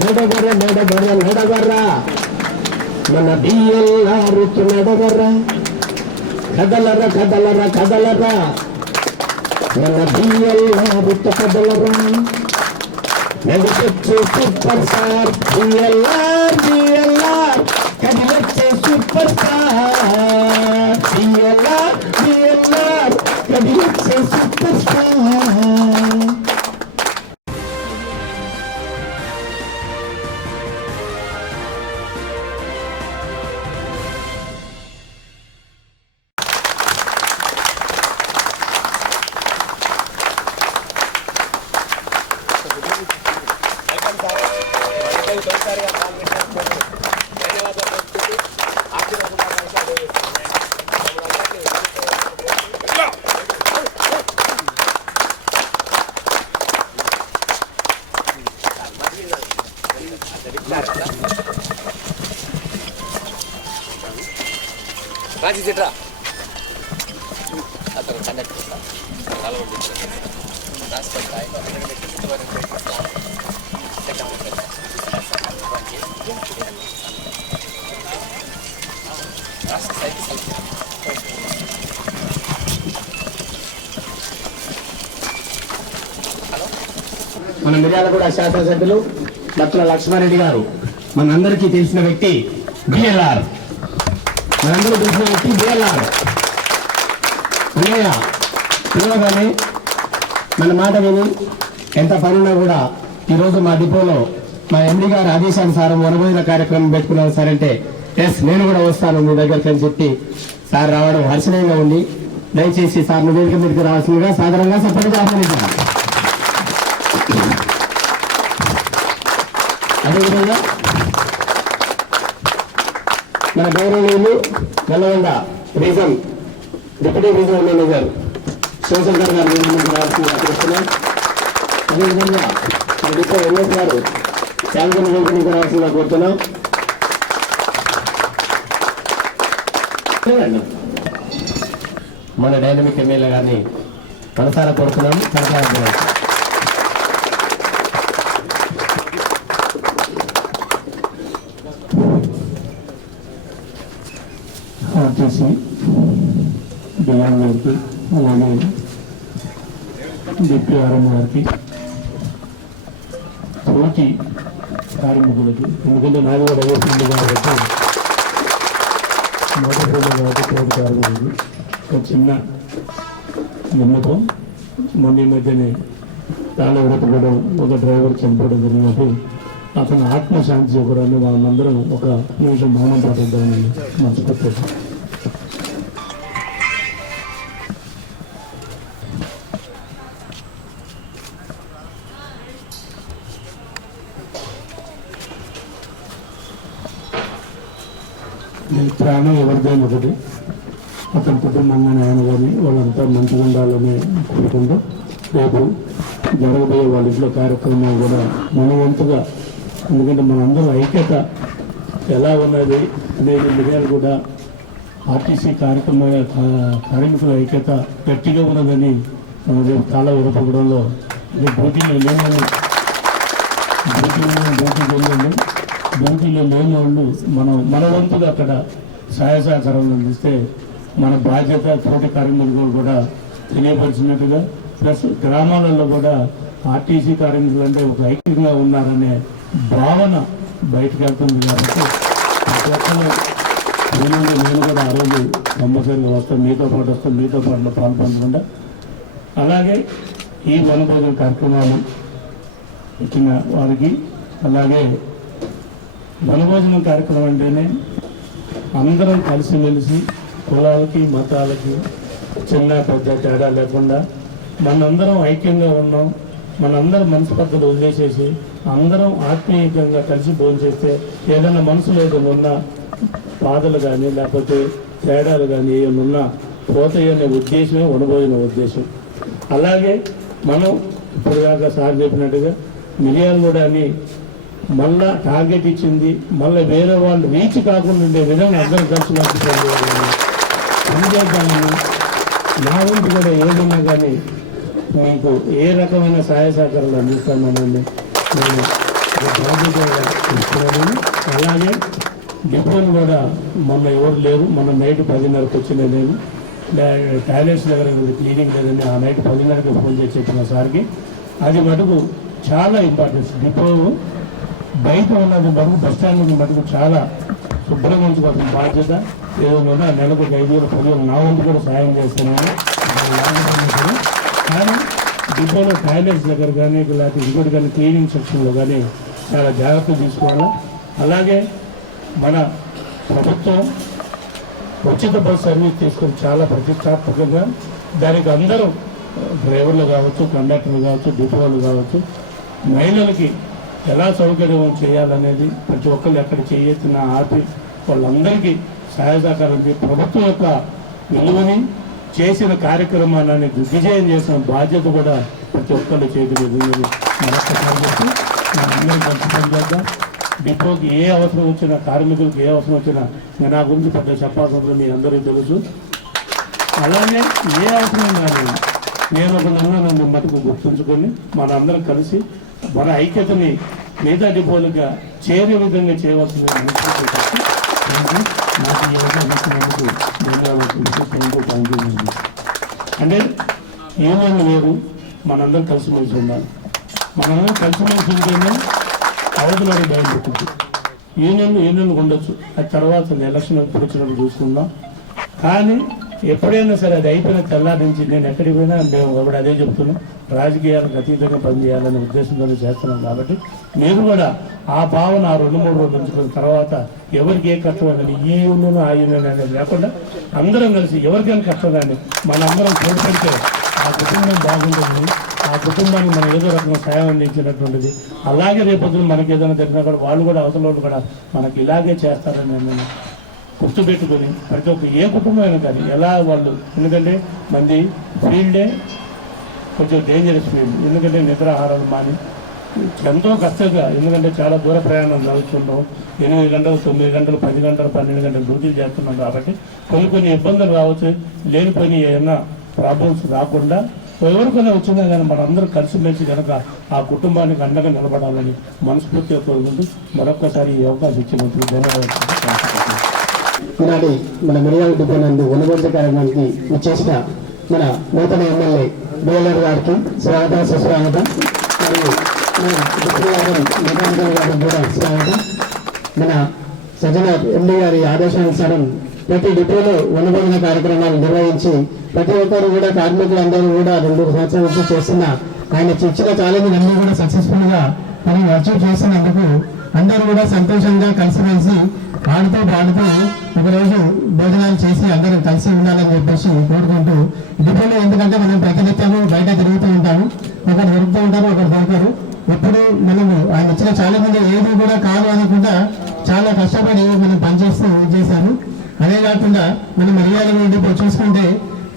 నడవర నడవర నడవర మన బియ్యల్లారుతు నడవర కదలర కదలర కదలర మన బియ్యల్లారుతు కదలర నడిచొచ్చు సూపర్ స్టార్ బియ్యల్లార్ బియ్యల్లార్ కదిలొచ్చే సూపర్ స్టార్ బియ్యల్లార్ బియ్యల్లార్ కదిలొచ్చే సూపర్ స్టార్. రాజీ చిట్రా అతను కండక్ట్ చేస్తాను మన మిర్యాలగూడ శాసనసభ్యులు బత్తుల లక్ష్మారెడ్డి గారు మనందరికీ తెలిసిన వ్యక్తి బిఎల్ఆర్. మనందరూ తెలిసిన వ్యక్తి బిఎల్ఆర్ అన్నయ్య పిలవగానే మన మాట విని ఎంత పనున్నా కూడా ఈరోజు మా డిపోలో మా ఎండి గారి ఆదేశానుసారం వనభోజన కార్యక్రమం పెట్టుకున్నాను సార్ అంటే ఎస్ నేను కూడా వస్తాను మీ దగ్గరికి అని చెప్పి సార్ రావడం హర్షణీయంగా ఉంది. దయచేసి సార్ వేదిక మీదకి రావాల్సిందిగా సాధారణంగా సపరేట్గా ఆహ్వానించాను. అదేవిధంగా మన గౌరవనీయులు Nalgonda region deputy regional manager Shivashankar గారు రావాల్సిందిగా తెలుస్తున్నాం. అదేవిధంగా మన డిపో ఎంఎస్ గారు శాంతం వెంకటకి రావాల్సిందిగా కోరుతున్నాం. మన డైనమిక్ ఎమ్మెల్యే గారిని మనసారా కోరుతున్నాం. ఆర్టీసీ డిఆర్ గారికి అలాగే డిపిఆర్ఎం గారికి తోటి కార్మికులకి, ఎందుకంటే నాది కూడా అయ్యేసింది కాబట్టి మొదటి కాబట్టి తోటి కార్మికులకి ఒక చిన్న నమ్మకం. మొన్న ఈ మధ్యనే తాళ విడపడం ఒక డ్రైవర్ చంపడం జరిగినట్టు అతను ఆత్మశాంతి ఒకరని వాళ్ళందరం ఒక నిమిషం మౌనం పాటిద్దామని మర్చిపోతారు. ప్రాణం ఎవరిదైనా ఒకటి, అతని కుటుంబం కానీ ఆయన కానీ వాళ్ళంతా మంచిగా ఉండాలని కోరుకుంటూ రేపు జరగబోయే వాళ్ళ ఇంట్లో కార్యక్రమం కూడా మన వంతుగా, ఎందుకంటే మనందరం ఐక్యత ఎలా ఉన్నది అనేది మిర్యాలు కూడా ఆర్టీసీ కార్మికుల ఐక్యత గట్టిగా ఉన్నదని రేపు తాళ విరపడంలో డ్యూటీలో లేని వాళ్ళు మన వంతుగా అక్కడ సహాయ సహకారాలు అందిస్తే మన బాధ్యత తోటి కార్మికులు కూడా తెలియపరిచినట్టుగా, ప్లస్ గ్రామాలలో కూడా ఆర్టీసీ కార్మికులు అంటే ఒక ఐక్యంగా ఉన్నారనే భావన బయటకు వెళ్తుంది. కాబట్టి నేను కూడా ఆ రోజు కంపల్సరీగా వస్తాను, మీతో పాటు వస్తాను, మీతో పాటు పాల్పొందకుండా. అలాగే ఈ వనభోజన కార్యక్రమాలు ఇచ్చిన వారికి, అలాగే వనభోజనం కార్యక్రమం అంటేనే అందరం కలిసిమెలిసి కులాలకి మతాలకి చిన్న పెద్ద తేడా లేకుండా మనందరం ఐక్యంగా ఉన్నాం. మనందరం మనస్పర్ధలు వదిలేసేసి అందరం ఆత్మీయంగా కలిసి భోజనం చేస్తే ఏదైనా మనసులో ఏదైనా ఉన్నా బాధలు కానీ లేకపోతే తేడాలు కానీ ఏమైనా ఉన్నా పోతాయనే ఉద్దేశమే వనభోజన ఉద్దేశం. అలాగే మనం ఇప్పటిదాకా సార్ చెప్పినట్టుగా మిర్యాలగూడ అని మళ్ళా టార్గెట్ ఇచ్చింది, మళ్ళీ వేరే వాళ్ళు రీచ్ కాకుండా ఉండే విధంగా అందరం కలిసి పనిచేద్దామని నా వంతు కూడా ఏదన్నా కానీ మీకు ఏ రకమైన సహాయ సహకారాలు అందిస్తామని నేను బాధ్యత డిపోలు కూడా మొన్న ఎవరు లేరు, మొన్న నైట్ 10:30కి వచ్చిన నేను టాయిలెట్స్ దగ్గర క్లీనింగ్ లేదని ఆ నైట్ 10:30కి ఫోన్ చేసి చెప్పిన సార్కి. అది మటుకు చాలా ఇంపార్టెన్స్. డిపో బయట ఉన్నది మటుకు బస్ స్టాండ్ మటుకు చాలా శుభ్రంగా ఉంచుకోవాల్సిన బాధ్యత ఏదైనా నెలకు 5,000 10,000 నా వంతు కూడా సాయం చేస్తున్నాను. కానీ డిపోలో టాయిలెట్స్ దగ్గర కానీ లేకపోతే ఇంకోటి కానీ క్లీనింగ్ సెక్షన్లో కానీ చాలా జాగ్రత్తలు తీసుకోవాలి. అలాగే మన ప్రభుత్వం ఉచిత బస్ సర్వీస్ తీసుకొని చాలా ప్రతిష్టాత్మకంగా దానికి అందరూ డ్రైవర్లు కావచ్చు, కండక్టర్లు కావచ్చు, డిపోలు కావచ్చు, మహిళలకి ఎలా సౌకర్యం చేయాలనేది ప్రతి ఒక్కళ్ళు ఎక్కడ చేయెత్తిన ఆపి వాళ్ళందరికీ సహాయ సహకారం ప్రభుత్వం యొక్క విలువని చేసిన కార్యక్రమాన్ని దిగ్విజయం చేసిన బాధ్యత కూడా ప్రతి ఒక్కళ్ళు చేతి మీద మరొకసారి చెప్పి అందరూ కలిసి పనిచేద్దాం. డిపోకి ఏ అవసరం వచ్చినా, కార్మికులకు ఏ అవసరం వచ్చినా నా గురించి పెద్ద చెప్పాల్సిన మీ అందరికీ తెలుసు. అలాగే ఏ అవసరం కానీ నేను ఒక నన్ను మటుకు గుర్తుంచుకొని మన అందరం కలిసి మన ఐక్యతని మిగతా డిపోలుగా చేరే విధంగా చేయవలసిన నాకు ఈ అవసరం ఇచ్చినందుకు ధన్యవాదాలు. అంటే యూనియన్ వేరు, మనందరం కలిసిమెలిసి ఉండాలి. మనందరం కలిసిమెలిసి ఉంటేనే అవతలని భయం పెట్టింది. యూనియన్లు ఉండొచ్చు, అది తర్వాత ఎలక్షన్ వచ్చినప్పుడు చూసుకుందాం. కానీ ఎప్పుడైనా సరే అది అయిపోయిన తెల్లారి నుంచి నేను ఎక్కడికి పోయినా మేము ఒకటి అదే చెప్తున్నాం, రాజకీయాలకు అతీతంగా పనిచేయాలనే ఉద్దేశంతో చేస్తున్నాం. కాబట్టి మీరు కూడా ఆ భావన ఆ 2-3 రోజులు ఉంచుకున్న తర్వాత ఎవరికి ఏ కష్టం అనేది ఈ యూనియన్ ఆ యూనియన్ అనేది లేకుండా అందరం కలిసి ఎవరికైనా కష్టం కానీ మనందరం తోడ్పడితే ఆ కుటుంబం బాగుంటుంది. ఆ కుటుంబాన్ని మనం ఏదో రకంగా సాయం అందించినటువంటిది. అలాగే రేపొద్దున మనకి ఏదైనా జరిగినా కూడా వాళ్ళు కూడా అవతల వాళ్ళు కూడా మనకి ఇలాగే చేస్తారని నేను గుర్తుపెట్టుకొని ప్రతి ఒక్క ఏ కుటుంబం అయినా కానీ ఎలా వాళ్ళు, ఎందుకంటే మంది ఫీల్డే కొంచెం డేంజరస్ ఫీల్డ్. ఎందుకంటే నిద్రాహారాలు మాని ఎంతో కష్టంగా, ఎందుకంటే చాలా దూర ప్రయాణం జరుగుతుంటాం. 8 గంటలు 9 గంటలు 10 గంటలు 12 గంటలు డ్యూటీలు చేస్తున్నాం. కాబట్టి కొన్ని ఇబ్బందులు రావచ్చు. లేనిపోయిన ఏమైనా ప్రాబ్లమ్స్ రాకుండా ఎవరికైనా వచ్చినా కానీ మనందరూ కలిసిమెలిసి కనుక ఆ కుటుంబానికి అండగా నిలబడాలని మనస్ఫూర్తిగా కోరుకుంటూ మరొక్కసారి ఈ అవకాశం ఇచ్చినందుకు ధన్యవాదాలు. ఈనాటి మన మిర్యాల డిపో నందు వనభోజన కార్యక్రమానికి వచ్చేసిన మన నూతన ఎమ్మెల్యే బిఎల్ఆర్ గారికి స్వాగతం, సుస్వాగతం. మరియు మన డిప్యూటీ మెకానికల్ గారికి కూడా స్వాగతం. మన సజ్జన ఎండి గారి ఆదేశానుసారం ప్రతి డిపోలో వనభోజన కార్యక్రమాలు నిర్వహించి ప్రతి ఒక్కరు కూడా కార్మికులందరూ కూడా 2 సంవత్సరాల నుంచి చేస్తున్న ఆయన ఇచ్చిన ఛాలెంజ్ అన్ని కూడా సక్సెస్ఫుల్ గా మనం అచీవ్ చేసినందుకు అందరూ కూడా సంతోషంగా కలిసిమెలిసి ఆడుతూ పాడుతూ ఒకరోజు భోజనాలు చేసి అందరూ కలిసి ఉండాలని చెప్పేసి కోరుకుంటూ డిపోలో, ఎందుకంటే మనం ప్రతినిత్యము బయట తిరుగుతూ ఉంటాము, ఒకరు దొరుకుతూ ఉంటారు, ఒకరు దొరకరు. ఎప్పుడు మనము ఆయన ఇచ్చిన చాలా మంది ఏది కూడా కాదు అనకుండా చాలా కష్టపడి మనం పనిచేస్తూ చేశాము. అదే కాకుండా మనం మిర్యాల డిపో చూసుకుంటే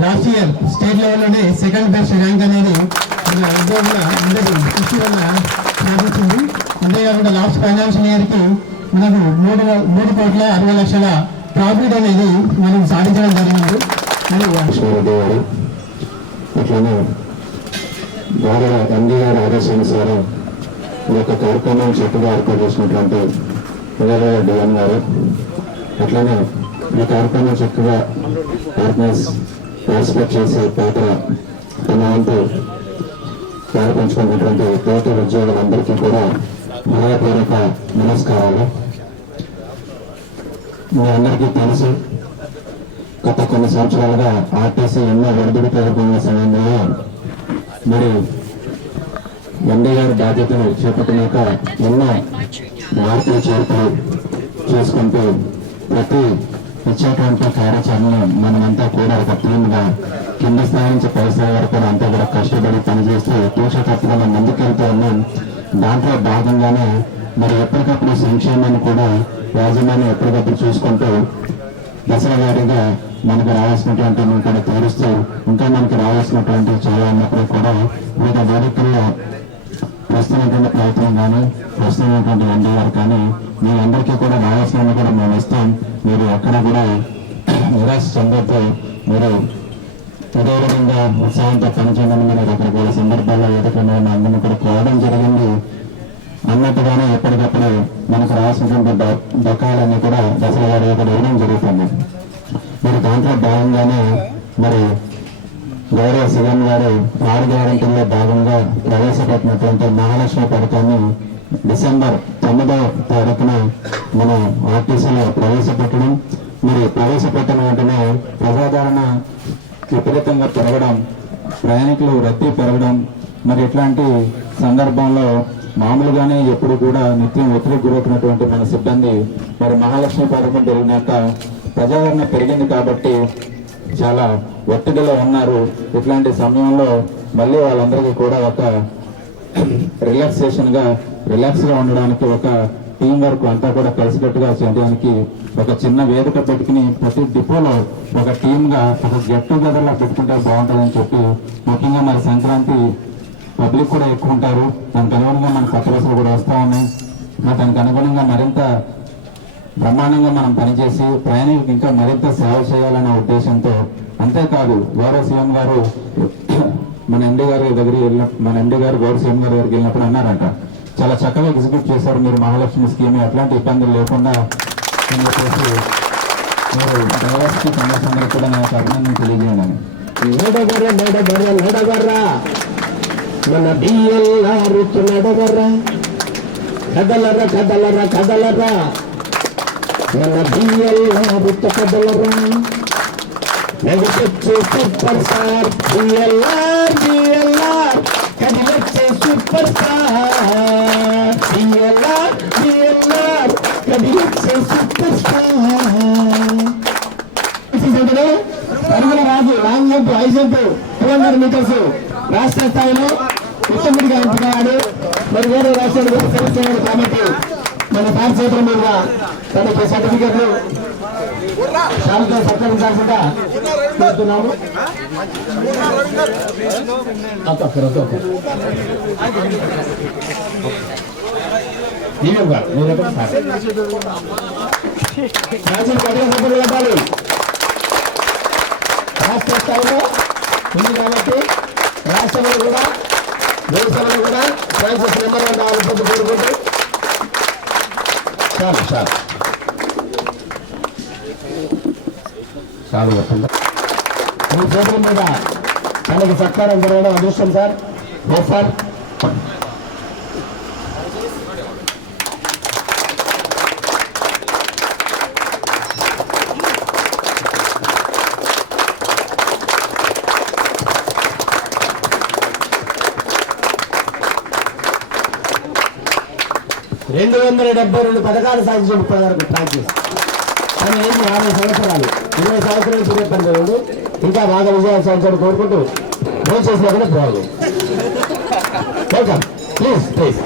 లాస్ట్ ఇయర్ స్టేట్ లెవెల్లోనే 2nd బెస్ట్ ర్యాంక్ అనేది మన ఉద్యోగుల అందరి కృషి వల్ల సాధించింది. అంతేకాకుండా లాస్ట్ ఫైనాన్షియల్ ఇయర్కి మనకు 3,60,00,000 ప్రాఫిట్ అనేది మనం సాధించడం జరిగింది. అట్లనే గౌరవ ఎండి గారి ఆదేశానుసారం ఈ యొక్క కార్యక్రమం చక్కగా ఏర్పాటు చేసినటువంటి గౌరవ డిఎం గారు, అట్లనే ఈ కార్యక్రమం చక్కగా ఆర్గనైజ్ పార్టిసిపేట్ చేసే పాత్ర తన వంతు పాల్పంచుకున్నటువంటి తోటి ఉద్యోగులందరికీ కూడా హృదయపూర్వక నమస్కారాలు. మీ అందరికీ తెలుసు, గత కొన్ని సంవత్సరాలుగా ఆర్టీసీ ఎన్నో ఒడిదుడుకున్న సమయంలో మరి ఎండి గారి బాధ్యతలు చేపట్టినాక ఎన్నో మార్పులు చేర్పులు చేసుకుంటూ ప్రతి ఇచ్చేటువంటి కార్యాచరణను మనమంతా కూడా ఒక టీమ్గా కింద స్థాయి నుంచి పై స్థాయి వరకు కూడా అంతా కూడా కష్టపడి పనిచేస్తూ తూచతప్పుగా మనం ముందుకెళ్తూ ఉన్నాం. దాంట్లో భాగంగానే మరి ఎప్పటికప్పుడు సంక్షేమాన్ని కూడా యాజమాన్యం ఎప్పటికప్పుడు చూసుకుంటూ దశల వారీగా మనకు రావాల్సినటువంటి కూడా తీరుస్తూ ఇంకా మనకు రావాల్సినటువంటి చాలా ఉన్నప్పుడు కూడా వివిధ వేదికల్లో వస్తున్నటువంటి ప్రయత్నం కానీ వస్తున్నటువంటి ఎండి గారు కానీ మీ అందరికీ కూడా రావాల్సిన కూడా మేము ఇస్తాం. మీరు ఎక్కడ కూడా నిరాశ చెందొద్దు. మీరు అదే విధంగా ఉత్సాహంతో పనిచేయమని మనం రకరకాల సందర్భాల్లో ఎదుర్కొన్న అందరినీ కూడా కోరడం జరిగింది. అన్నట్టుగానే ఎప్పటికప్పుడు మనకు రావాల్సినటువంటి బకాయిలన్నీ కూడా దశల వారీగా కూడా ఇవ్వడం జరుగుతుంది. మరి దాంట్లో భాగంగానే మరి గౌరవ సీఎం గారు 6 గ్యారెంటీల్లో భాగంగా ప్రవేశపెట్టినటువంటి మహాలక్ష్మి పథకాన్ని డిసెంబర్ 9వ తారీఖున మన ఆర్టీసీలో ప్రవేశపెట్టడం, మరి ప్రవేశపెట్టిన వెంటనే ప్రజాదరణ విపరీతంగా పెరగడం, ప్రయాణికులు రద్దీ పెరగడం, మరి ఇట్లాంటి సందర్భంలో మామూలుగానే ఎప్పుడు కూడా నిత్యం ఒత్తిడికి గురవుతున్నటువంటి మన సిబ్బంది మరి మహాలక్ష్మి పథకం పెరిగినాక ప్రజాదరణ పెరిగింది కాబట్టి చాలా ఒత్తిడిలో ఉన్నారు. ఇట్లాంటి సమయంలో మళ్ళీ వాళ్ళందరికీ కూడా ఒక రిలాక్స్గా ఉండడానికి ఒక టీం వర్క్ అంతా కూడా కలిసికట్టుగా చేయడానికి ఒక చిన్న వేదిక పెట్టుకుని ప్రతి డిపోలో ఒక టీమ్గా ఒక గెట్ టుగెదర్లా పెట్టుకుంటే బాగుంటుందని చెప్పి, ముఖ్యంగా మరి సంక్రాంతి పబ్లిక్ కూడా ఎక్కువ ఉంటారు, దానికి అనుగుణంగా మన కొత్త బస్సులు కూడా వస్తూ ఉన్నాయి. మరి దానికి అనుగుణంగా మరింత బ్రహ్మాండంగా మనం పనిచేసి ప్రయాణికులకు ఇంకా మరింత సేవ చేయాలనే ఉద్దేశంతో, అంతేకాదు గౌరవ సీఎం గారు మన ఎండీ గారి దగ్గరికి మన ఎండీ గారు గౌరవ సీఎం గారి దగ్గరికి వెళ్ళినప్పుడు అన్నారంట, చాలా చక్కగా ఎగ్జిక్యూట్ చేశారు మీరు మహాలక్ష్మి స్కీమ్, ఎట్లాంటి ఇబ్బందులు లేకుండా అని చెప్పేసి మీరు డ్రైవర్స్కి సందర్శనకు కూడా నాకు అభినందన తెలియజేయడానికి. మన బియ్యల్లారు నడవర్రా, కదలరా కదలరా కదలరా, మన బియ్యల్లారు కదలరా, నడిచొచ్చే సూపర్ స్టార్ బియ్యల్లార్ బియ్యల్లార్, కదిలొచ్చే సూపర్ స్టార్ బియ్యల్లార్ బియ్యల్లార్, కదిలొచ్చే సూపర్ స్టార్. పరుగుల రాజు long jump, high jump 200 metres రాష్ట్ర స్థాయిలో ఉత్తముడిగా ఎంపికయ్యాడు. మరి వేరే రాష్ట్రాలు కూడా సెలెక్ట్ కాబట్టి మన పాఠశాల మీదుగా తనకి సర్టిఫికెట్లు శాంతితో సత్కరించాల్సిందిగా కోరుతున్నాము. రాష్ట్ర స్థాయిలో ఉంది కాబట్టి రాష్ట్రంలో కూడా దేశంలో కూడా ఫ్రాన్సిస్ నెంబర్ 1 కావాలని కోరుకుంటూ చాలు వస్తుందా మీ చేతుల మీద తనకి సత్కారం జరగడం అదృష్టం సార్. సార్ $272 పథకాలు సాధించిన 30 వరకు ప్రాక్టీస్. తన ఏజ్ 50 సంవత్సరాలు, 20 సంవత్సరాలు తిరిగి ఇంకా బాగా విజయాలు సాధించాలని కోరుకుంటూ భోజనం చేసినా కూడా బాగుంది. Welcome please please.